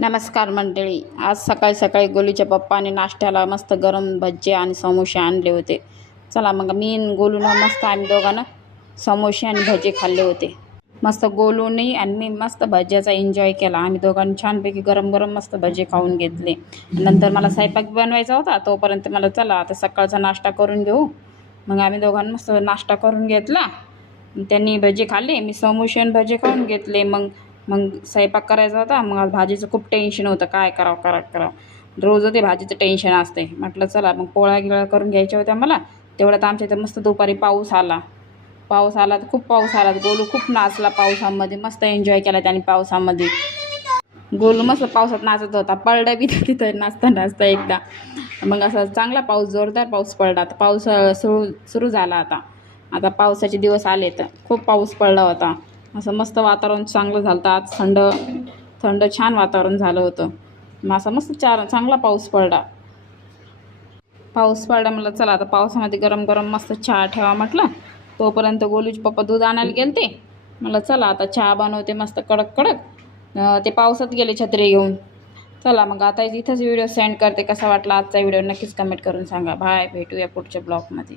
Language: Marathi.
नमस्कार मंडळी. आज सकाळी सकाळी गोलूच्या पप्पाने नाश्त्याला मस्त गरम भज्जे आणि समोसे आणले होते. चला मग मी आणि गोलूनं मस्त आम्ही दोघांना समोसे आणि भजे खाल्ले होते. मस्त गोलूने आणि मी मस्त भज्याचा एन्जॉय केला. आम्ही दोघांनी छानपैकी गरम गरम मस्त भजे खाऊन घेतले. नंतर मला स्वयंपाक बनवायचा होता, तोपर्यंत मला चला आता सकाळचा नाश्ता करून घेऊ. मग आम्ही दोघांनी मस्त नाश्ता करून घेतला. त्यांनी भजे खाल्ले, मी समोसे आणि भजे खाऊन घेतले. मग मग स्वयंपाक करायचा होता. मग आज भाजीचं खूप टेन्शन होतं, काय करावं. रोज ते भाजीचं टेन्शन असते. म्हटलं चला मग पोळ्या गिळ्या करून घ्यायच्या होत्या मला. तेवढ्यात आमच्या इथं मस्त दुपारी पाऊस आला तर खूप पाऊस आला. गोलू खूप नाचला पावसामध्ये, मस्त एन्जॉय केला त्याने पावसामध्ये. गोलू मस्त पावसात नाचत होता, पडला बी तिथं नाचता एकदा. मग असा चांगला पाऊस, जोरदार पाऊस पडला. आता पाऊस सुरू झाला. आता पावसाचे दिवस आले तर खूप पाऊस पडला होता. असं मस्त वातावरण चांगलं झालं होतं. आज थंड छान वातावरण झालं होतं. मग असा मस्त चांगला पाऊस पडला. म्हटलं चला आता पावसामध्ये गरम गरम मस्त चहा ठेवा म्हटलं. तोपर्यंत गोलूचे पप्पा दूध आणायला गेलते. म्हटलं चला आता चहा बनवते मस्त कडक कडक. ते पावसात गेले छत्री घेऊन. चला मग आता इथंच व्हिडिओ सेंड करते. कसा वाटला आजचा व्हिडिओ नक्कीच कमेंट करून सांगा. बाय, भेटूया पुढच्या ब्लॉगमध्ये.